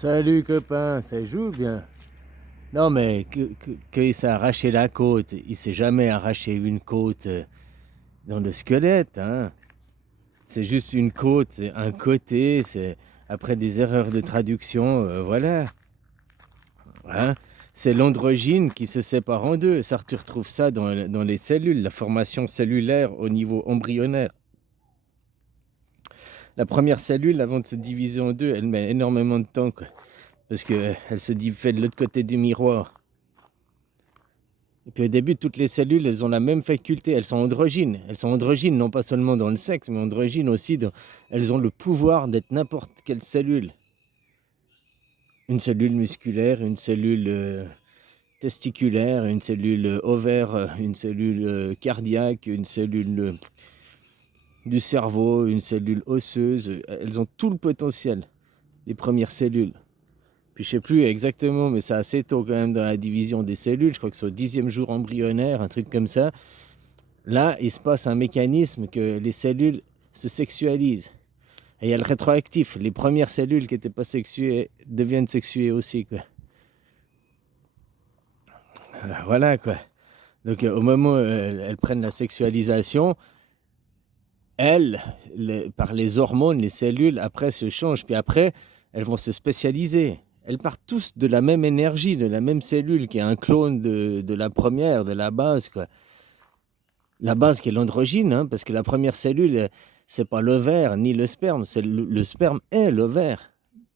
Salut copain, ça joue bien? Non mais qu'il s'est arraché la côte, il s'est jamais arraché une côte dans le squelette, hein. C'est juste une côte, c'est un côté, c'est après des erreurs de traduction, voilà. Hein. C'est l'androgyne qui se sépare en deux. Ça, tu retrouves ça dans les cellules, la formation cellulaire au niveau embryonnaire. La première cellule, avant de se diviser en deux, elle met énormément de temps, quoi, parce qu'elle se fait de l'autre côté du miroir. Et puis au début, toutes les cellules, elles ont la même faculté, elles sont androgynes. Elles sont androgynes non pas seulement dans le sexe, mais androgynes aussi, elles ont le pouvoir d'être n'importe quelle cellule. Une cellule musculaire, une cellule testiculaire, une cellule ovaire, une cellule cardiaque, une cellule du cerveau, une cellule osseuse. Elles ont tout le potentiel, les premières cellules. Puis je sais plus exactement, mais c'est assez tôt quand même dans la division des cellules. Je crois que c'est au 10e jour embryonnaire, un truc comme ça. Là, il se passe un mécanisme que les cellules se sexualisent. Et il y a le rétroactif. Les premières cellules qui n'étaient pas sexuées deviennent sexuées aussi, quoi. Voilà, quoi. Donc au moment où elles prennent la sexualisation, par les hormones, les cellules, après, se changent. Puis après, elles vont se spécialiser. Elles partent tous de la même énergie, de la même cellule, qui est un clone de la première, de la base, quoi. La base qui est l'androgyne, hein, parce que la première cellule, c'est pas l'ovaire ni le sperme, c'est le sperme est l'ovaire.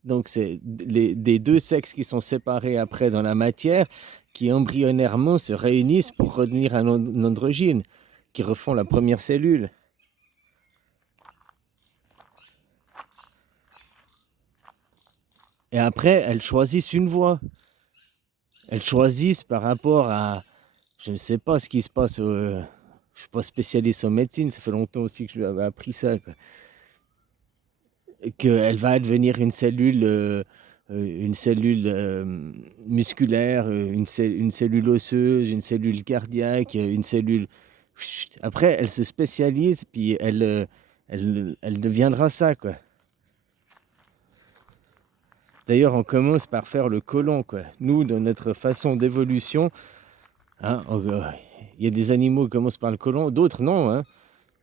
Donc c'est des deux sexes qui sont séparés après dans la matière, qui embryonnairement se réunissent pour redevenir un androgyne, qui refont la première cellule. Et après, elles choisissent une voie. Elles choisissent par rapport à, je ne sais pas ce qui se passe, je ne suis pas spécialiste en médecine, ça fait longtemps aussi que je avais appris ça, quoi. Qu'elle va devenir une cellule musculaire, une cellule osseuse, une cellule cardiaque, une cellule... Après, elle se spécialise, puis elle deviendra ça, quoi. D'ailleurs, on commence par faire le côlon, quoi. Nous, dans notre façon d'évolution, hein, il y a des animaux qui commencent par le côlon, d'autres non, hein.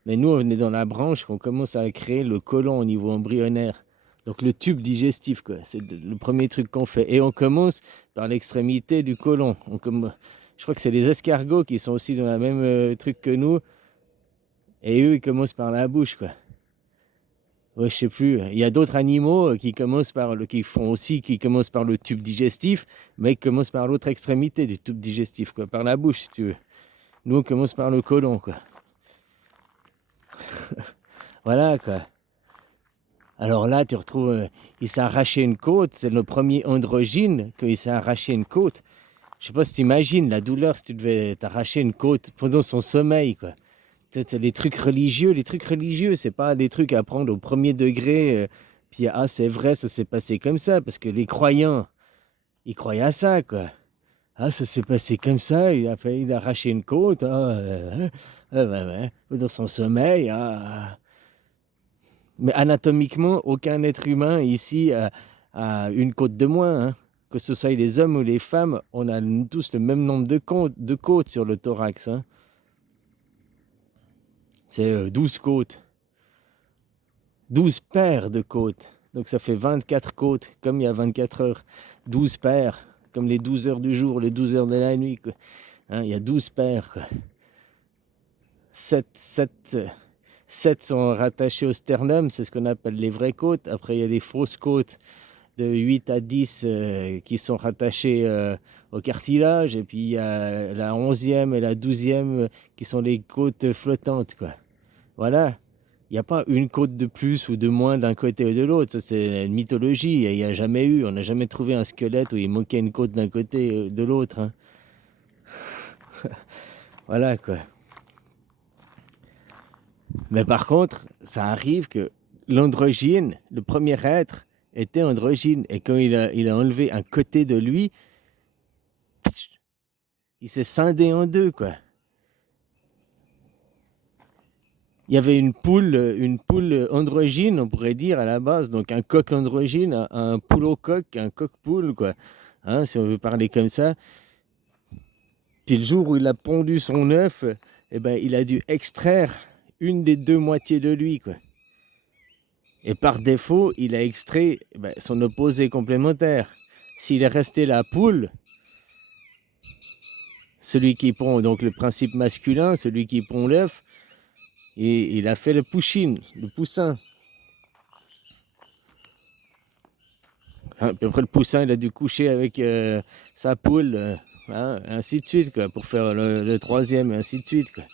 Mais nous, on est dans la branche qu'on commence à créer le côlon au niveau embryonnaire. Donc le tube digestif, quoi. C'est le premier truc qu'on fait. Et on commence par l'extrémité du côlon. Je crois que c'est les escargots qui sont aussi dans la même truc que nous. Et eux, ils commencent par la bouche, quoi. Ouais, je sais plus. Il y a d'autres animaux qui commencent qui commencent par le tube digestif, mais qui commencent par l'autre extrémité du tube digestif, quoi, par la bouche, si tu veux. Nous, on commence par le côlon, quoi. Voilà, quoi. Alors là, tu retrouves, il s'est arraché une côte, c'est le premier androgyne qu'il s'est arraché une côte. Je sais pas si tu imagines la douleur si tu devais t'arracher une côte pendant son sommeil, quoi. Peut-être les trucs religieux, c'est pas des trucs à prendre au premier degré, puis ah, c'est vrai, ça s'est passé comme ça, parce que les croyants, ils croyaient à ça, quoi. Ah, ça s'est passé comme ça, il a arraché une côte, dans son sommeil, ah. Mais anatomiquement, aucun être humain ici a une côte de moins, hein. Que ce soit les hommes ou les femmes, on a tous le même nombre de côtes sur le thorax, hein. C'est 12 côtes. 12 paires de côtes. Donc ça fait 24 côtes, comme il y a 24 heures. 12 paires, comme les 12 heures du jour, les 12 heures de la nuit, quoi. Hein, il y a 12 paires, quoi. 7 sont rattachés au sternum, c'est ce qu'on appelle les vraies côtes. Après, il y a les fausses côtes de 8 à 10 qui sont rattachées au cartilage. Et puis, il y a la 11e et la 12e qui sont les côtes flottantes, quoi. Voilà. Il n'y a pas une côte de plus ou de moins d'un côté ou de l'autre. Ça, c'est une mythologie. Il n'y a jamais eu. On n'a jamais trouvé un squelette où il manquait une côte d'un côté ou de l'autre, hein. Voilà, quoi. Mais par contre, ça arrive que l'androgyne, le premier être, était androgyne. Et quand il a enlevé un côté de lui, il s'est scindé en deux, quoi. il y avait une poule androgyne, on pourrait dire, à la base, donc un coq androgyne, un poulet-coq, un coq-poule, quoi, hein, si on veut parler comme ça. Puis le jour où il a pondu son œuf, eh ben, il a dû extraire une des deux moitiés de lui, quoi. Et par défaut, il a extrait son opposé complémentaire. S'il est resté la poule, celui qui pond, donc le principe masculin, celui qui pond l'œuf, et il a fait le poussin. Hein, puis après le poussin, il a dû coucher avec sa poule, hein, ainsi de suite, quoi, pour faire le troisième, et ainsi de suite, quoi.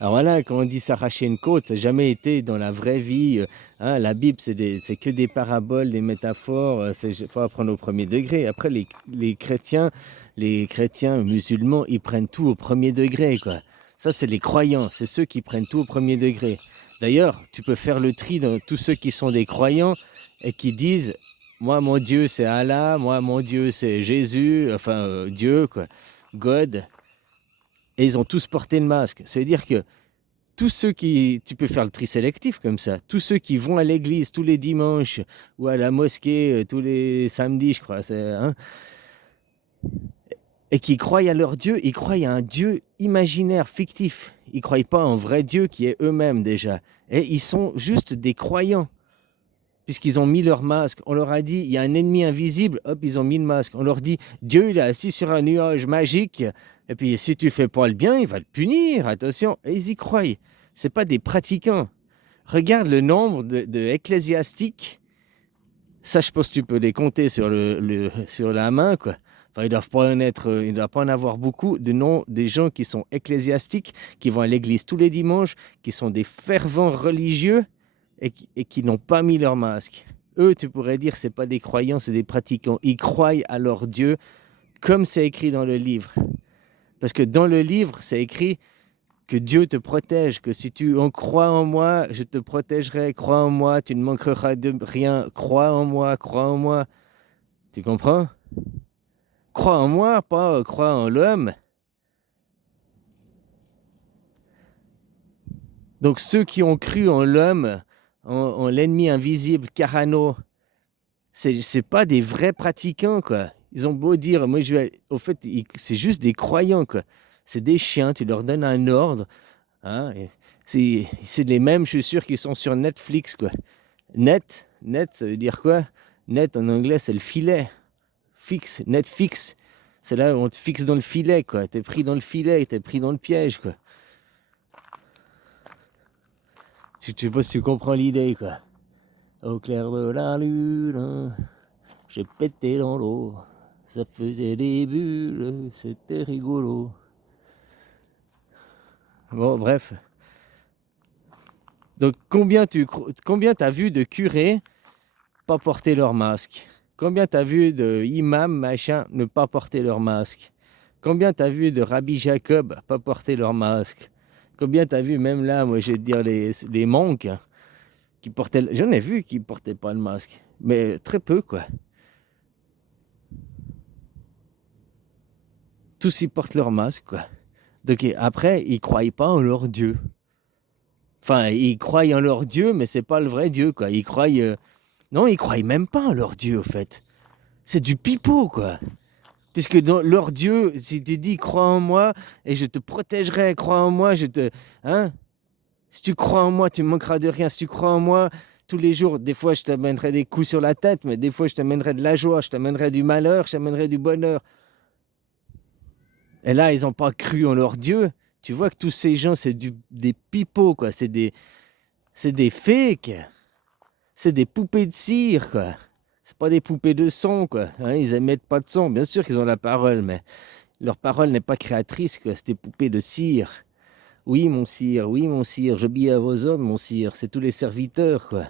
Alors voilà, quand on dit s'arracher une côte, ça n'a jamais été dans la vraie vie. Hein, la Bible, c'est que des paraboles, des métaphores. Il faut apprendre au premier degré. Après, les chrétiens musulmans, ils prennent tout au premier degré, quoi. Ça, c'est les croyants. C'est ceux qui prennent tout au premier degré. D'ailleurs, tu peux faire le tri dans tous ceux qui sont des croyants et qui disent « Moi, mon Dieu, c'est Allah. Moi, mon Dieu, c'est Jésus. » Enfin, Dieu, quoi. God. Et ils ont tous porté le masque. Ça veut dire que tous ceux qui... Tu peux faire le tri sélectif comme ça. Tous ceux qui vont à l'église tous les dimanches ou à la mosquée tous les samedis, je crois, hein, et qui croient à leur Dieu, ils croient à un Dieu imaginaire, fictif. Ils ne croient pas en vrai Dieu qui est eux-mêmes déjà. Et ils sont juste des croyants, puisqu'ils ont mis leur masque. On leur a dit, il y a un ennemi invisible, hop, ils ont mis le masque. On leur dit, Dieu, il est assis sur un nuage magique, et puis si tu fais pas le bien, il va te punir, attention. Et ils y croient. Ce pas des pratiquants. Regarde le nombre de ecclésiastiques. Ça, je pense que tu peux les compter sur la main, quoi. Enfin, il ne doit pas en avoir beaucoup de noms des gens qui sont ecclésiastiques, qui vont à l'église tous les dimanches, qui sont des fervents religieux et qui n'ont pas mis leur masque. Eux, tu pourrais dire, c'est pas des croyants, c'est des pratiquants. Ils croient à leur Dieu comme c'est écrit dans le livre. Parce que dans le livre, c'est écrit que Dieu te protège, que si tu en crois en moi, je te protégerai. Crois en moi, tu ne manqueras de rien. Crois en moi, crois en moi. Tu comprends? Crois en moi, pas crois en l'homme. Donc ceux qui ont cru en l'homme, en l'ennemi invisible, Carano, c'est pas des vrais pratiquants, quoi. Ils ont beau dire, moi au fait, c'est juste des croyants, quoi. C'est des chiens, tu leur donnes un ordre. Hein, c'est les mêmes, je suis sûr, qui sont sur Netflix, quoi. Net, ça veut dire quoi? Net en anglais, c'est le filet. Fixe, Netflix. C'est là où on te fixe dans le filet, quoi. T'es pris dans le filet, t'es pris dans le piège, quoi. Je sais pas si tu comprends l'idée, quoi. Au clair de la lune, j'ai pété dans l'eau. Ça faisait des bulles, c'était rigolo. Bon, bref. Donc, combien t'as vu de curés pas porter leur masque? Combien t'as vu de imams, machin, ne pas porter leur masque? Combien t'as vu de Rabbi Jacob pas porter leur masque? Combien t'as vu, même là, moi, je vais te dire, les monks qui portaient... J'en ai vu qui portaient pas le masque, mais très peu, quoi. Tous, ils portent leur masque, quoi. Donc, après, ils croient pas en leur Dieu. Enfin, ils croient en leur Dieu, mais c'est pas le vrai Dieu, quoi. Ils croient... Non, ils croient même pas en leur Dieu, au fait. C'est du pipeau, quoi. Puisque dans leur Dieu, si tu dis, crois en moi, et je te protégerai, crois en moi, je te... Hein? Si tu crois en moi, tu ne manqueras de rien. Si tu crois en moi, tous les jours, des fois, je t'amènerai des coups sur la tête, mais des fois, je t'amènerai de la joie, je t'amènerai du malheur, je t'amènerai du bonheur. Et là, ils n'ont pas cru en leur Dieu. Tu vois que tous ces gens, c'est des pipeaux, quoi. C'est des fakes. C'est des poupées de cire, quoi. C'est pas des poupées de son, quoi. Hein, ils émettent pas de son. Bien sûr qu'ils ont la parole, mais leur parole n'est pas créatrice, quoi. C'est des poupées de cire. Oui, mon sire, j'obéis à vos ordres, mon sire. C'est tous les serviteurs, quoi.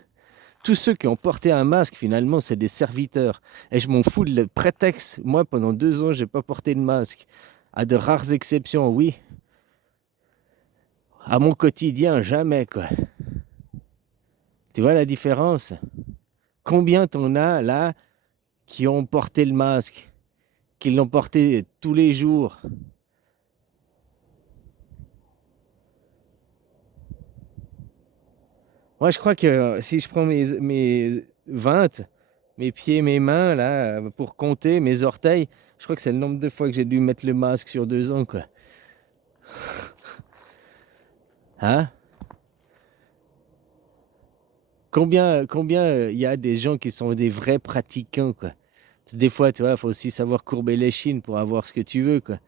Tous ceux qui ont porté un masque, finalement, c'est des serviteurs. Et je m'en fous de le prétexte. Moi, pendant 2 ans, j'ai pas porté de masque. À de rares exceptions, oui. À mon quotidien, jamais, quoi. Tu vois la différence? Combien t'en as, là, qui ont porté le masque, qui l'ont porté tous les jours. Moi, je crois que si je prends mes 20, mes pieds, mes mains, là, pour compter mes orteils, je crois que c'est le nombre de fois que j'ai dû mettre le masque sur 2 ans, quoi. Hein? Combien il y a des gens qui sont des vrais pratiquants, quoi. Parce que des fois, tu vois, il faut aussi savoir courber les chines pour avoir ce que tu veux, quoi.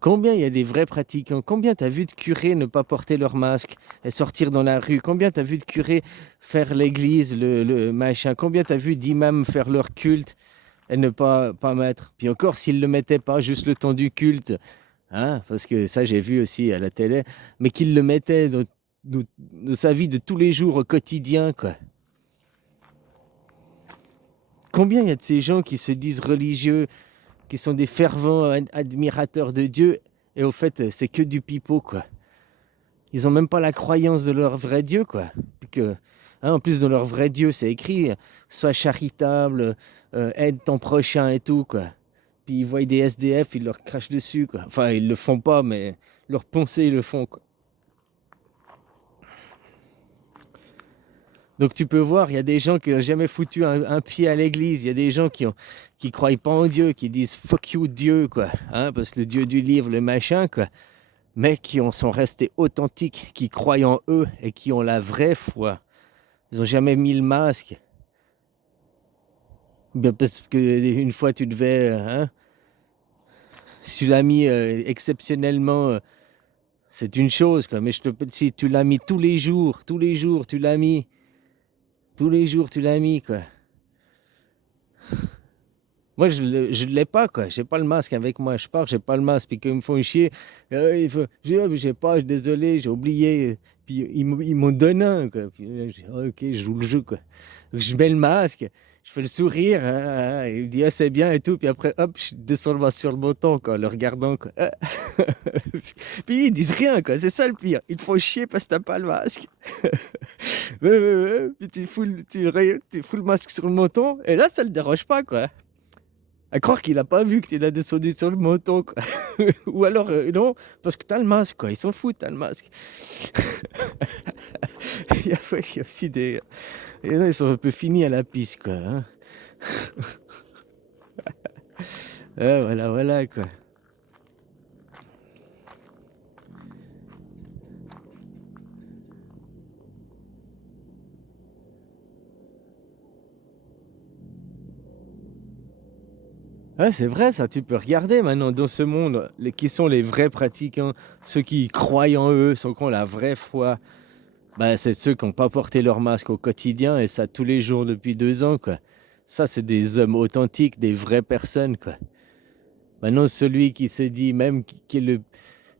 Combien il y a des vrais pratiquants? Combien t'as vu de curés ne pas porter leur masque et sortir dans la rue? Combien t'as vu de curés faire l'église, le machin? Combien t'as vu d'imams faire leur culte et ne pas mettre? Puis encore, s'ils le mettaient pas, juste le temps du culte, hein? Parce que ça, j'ai vu aussi à la télé, mais qu'ils le mettaient dans sa vie de tous les jours au quotidien, quoi. Combien il y a de ces gens qui se disent religieux, qui sont des fervents admirateurs de Dieu, et au fait, c'est que du pipeau, quoi. Ils ont même pas la croyance de leur vrai Dieu, quoi. Puis que, hein, en plus, de leur vrai Dieu, c'est écrit, sois charitable, aide ton prochain et tout, quoi. Puis ils voient des SDF, ils leur crachent dessus, quoi. Enfin, ils le font pas, mais leurs pensées, ils le font, quoi. Donc tu peux voir, il y a des gens qui n'ont jamais foutu un pied à l'église, il y a des gens qui croient pas en Dieu, qui disent fuck you Dieu, quoi, hein, parce que le Dieu du livre, le machin, quoi, mais sont restés authentiques, qui croient en eux et qui ont la vraie foi. Ils n'ont jamais mis le masque. Bien parce que une fois tu devais, hein, si tu l'as mis exceptionnellement, c'est une chose, quoi, mais si tu l'as mis tous les jours, tu l'as mis, tous les jours tu l'as mis, quoi. Moi, je ne l'ai pas, quoi. J'ai pas le masque avec moi. Je pars, j'ai pas le masque. Puis qu'ils me font chier, j'ai pas, désolé, j'ai oublié. Puis ils m'ont donné un, quoi. Puis j'ai ok, je joue le jeu, quoi. Donc, je mets le masque, je fais le sourire, hein, il me dit, ah, c'est bien et tout. Puis après, hop, je descends sur le bouton, quoi, le regardant, quoi. Puis ils disent rien, quoi. C'est ça le pire. Ils te font chier parce que t'as pas le masque. Ouais. Puis tu fous le masque sur le menton, et là, ça le dérange pas, quoi. À croire qu'il a pas vu que tu l'as descendu sur le moto, quoi. Ou alors, non, parce que t'as le masque, quoi. Ils s'en foutent, t'as le masque. il y a aussi des... Et là, ils sont un peu finis à la piste, quoi. Hein. Voilà, quoi. Ouais, c'est vrai, ça, tu peux regarder maintenant dans ce monde, qui sont les vrais pratiquants, ceux qui croient en eux, ceux qui ont la vraie foi. Bah, c'est ceux qui n'ont pas porté leur masque au quotidien, et ça tous les jours depuis 2 ans, quoi. Ça, c'est des hommes authentiques, des vraies personnes, quoi. Maintenant, celui qui se dit, même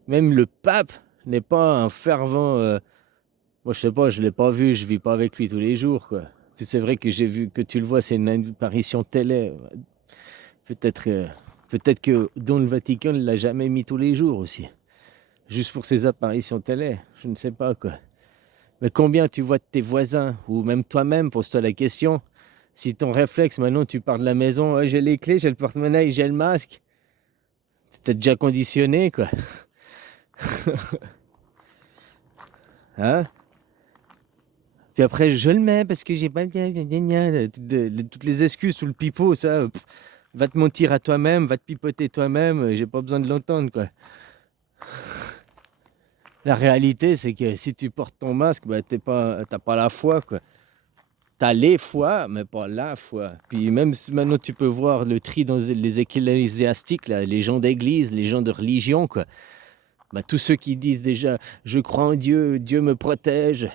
le pape n'est pas un fervent... moi, je sais pas, je l'ai pas vu, je vis pas avec lui tous les jours, quoi. Puis c'est vrai que j'ai vu que tu le vois, c'est une apparition télé. Peut-être peut-être que dans le Vatican, il l'a jamais mis tous les jours aussi. Juste pour ses apparitions télé, je ne sais pas, quoi. Mais combien tu vois de tes voisins, ou même toi-même, pose-toi la question. Si ton réflexe, maintenant, tu pars de la maison, oh, j'ai les clés, j'ai le porte-monnaie, j'ai le masque. T'es déjà conditionné, quoi. Hein? Puis après, je le mets parce que j'ai pas bien, toutes les excuses sous le pipeau, ça. Va te mentir à toi-même, va te pipoter toi-même, j'ai pas besoin de l'entendre, quoi. La réalité, c'est que si tu portes ton masque, bah, t'as pas la foi, quoi. T'as les foi, mais pas la foi. Puis même si maintenant tu peux voir le tri dans les ecclésiastiques, là, les gens d'église, les gens de religion, quoi. Bah, tous ceux qui disent déjà, je crois en Dieu, Dieu me protège,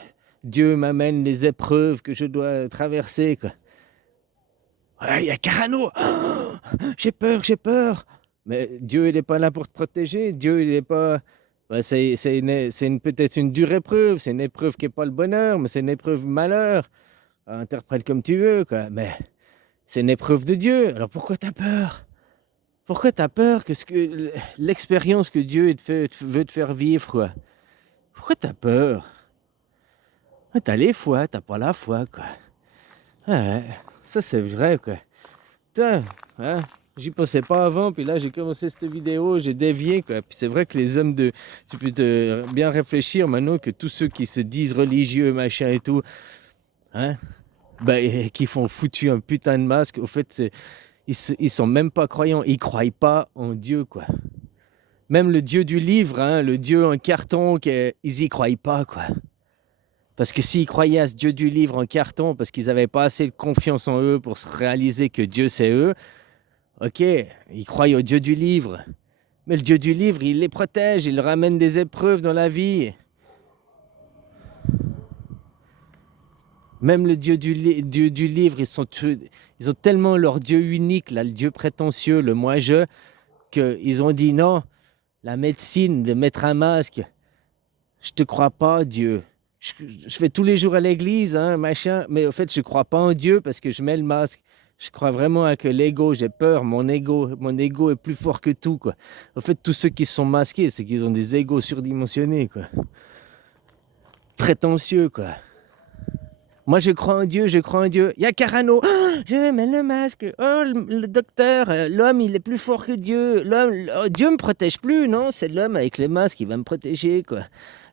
Dieu m'amène les épreuves que je dois traverser, quoi. Ouais, il y a Carano, oh, j'ai peur. Mais Dieu, il n'est pas là pour te protéger. Dieu, il n'est pas... Bah, peut-être une dure épreuve. C'est une épreuve qui n'est pas le bonheur, mais c'est une épreuve malheur. Interprète comme tu veux, quoi. Mais c'est une épreuve de Dieu. Alors pourquoi tu as peur? Pourquoi tu as peur que l'expérience que Dieu veut te faire vivre, quoi? Pourquoi tu as peur? Ouais, t'as les foi, t'as pas la foi, quoi. Ouais, ça c'est vrai, quoi. Putain, hein, j'y pensais pas avant, puis là j'ai commencé cette vidéo, j'ai dévié, quoi. Puis c'est vrai que les hommes de... Tu peux te bien réfléchir maintenant que tous ceux qui se disent religieux, machin et tout, hein, bah, qui font foutu un putain de masque, au fait, ils sont même pas croyants, ils croient pas en Dieu, quoi. Même le Dieu du livre, hein, le Dieu en carton, ils y croient pas, quoi. Parce que s'ils croyaient à ce Dieu du livre en carton, parce qu'ils n'avaient pas assez de confiance en eux pour se réaliser que Dieu c'est eux, ok, ils croient au Dieu du livre. Mais le Dieu du livre, il les protège, il leur amène des épreuves dans la vie. Même le Dieu du livre, ils ont tellement leur Dieu unique, là, le Dieu prétentieux, le moi-je, qu'ils ont dit non, la médecine de mettre un masque, je te crois pas, Dieu. Je vais tous les jours à l'église, hein, machin, mais au fait, je crois pas en Dieu parce que je mets le masque. Je crois vraiment à que l'ego, j'ai peur, mon ego est plus fort que tout, quoi. Au fait, tous ceux qui sont masqués, c'est qu'ils ont des égos surdimensionnés, quoi. Prétentieux, quoi. Moi, je crois en Dieu, je crois en Dieu. Il y a Carano. Oh, je mets le masque. Oh, le docteur, l'homme, il est plus fort que Dieu. Dieu me protège plus, non? C'est l'homme avec le masque qui va me protéger, quoi.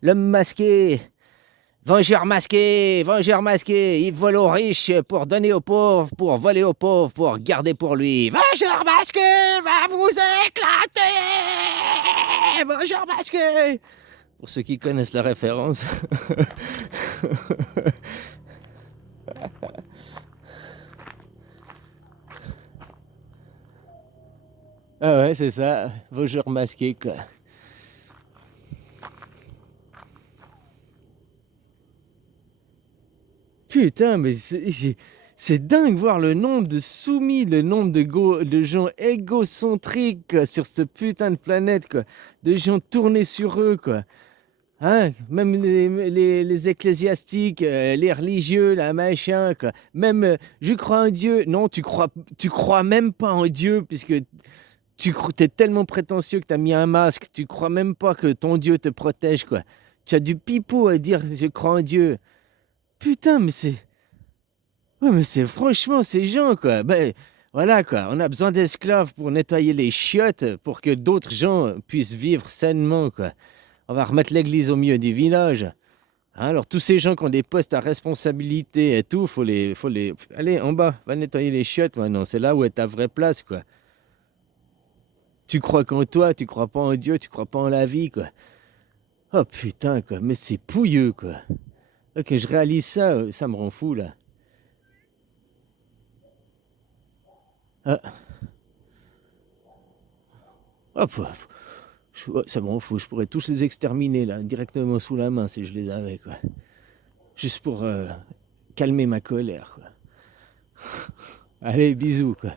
L'homme masqué. Vengeur masqué, il vole aux riches pour donner aux pauvres, pour voler aux pauvres, pour garder pour lui. Vengeur masqué va vous éclater. Vengeur masqué. Pour ceux qui connaissent la référence. Ah ouais, c'est ça, vengeur masqué, quoi. Putain, mais c'est dingue voir le nombre de soumis, le nombre de gens égocentriques, quoi, sur cette putain de planète, quoi. De gens tournés sur eux, quoi. Hein, même les ecclésiastiques, les religieux, la machin, quoi. Même, je crois en Dieu. Non, tu crois même pas en Dieu, puisque t'es tellement prétentieux que t'as mis un masque. Tu crois même pas que ton Dieu te protège, quoi. Tu as du pipeau à dire, je crois en Dieu. Putain, mais c'est... Ouais, mais c'est franchement ces gens, quoi. Ben, voilà, quoi. On a besoin d'esclaves pour nettoyer les chiottes, pour que d'autres gens puissent vivre sainement, quoi. On va remettre l'église au milieu du village. Hein, alors, tous ces gens qui ont des postes à responsabilité et tout, faut les... Allez, en bas, va nettoyer les chiottes, maintenant. C'est là où est ta vraie place, quoi. Tu crois qu'en toi, tu crois pas en Dieu, tu crois pas en la vie, quoi. Oh, putain, quoi. Mais c'est pouilleux, quoi. Ok, je réalise ça, ça me rend fou, là. Ah. Hop, ouais, ça m'en fout, je pourrais tous les exterminer là, directement sous la main si je les avais, quoi. Juste pour calmer ma colère, quoi. Allez, bisous, quoi.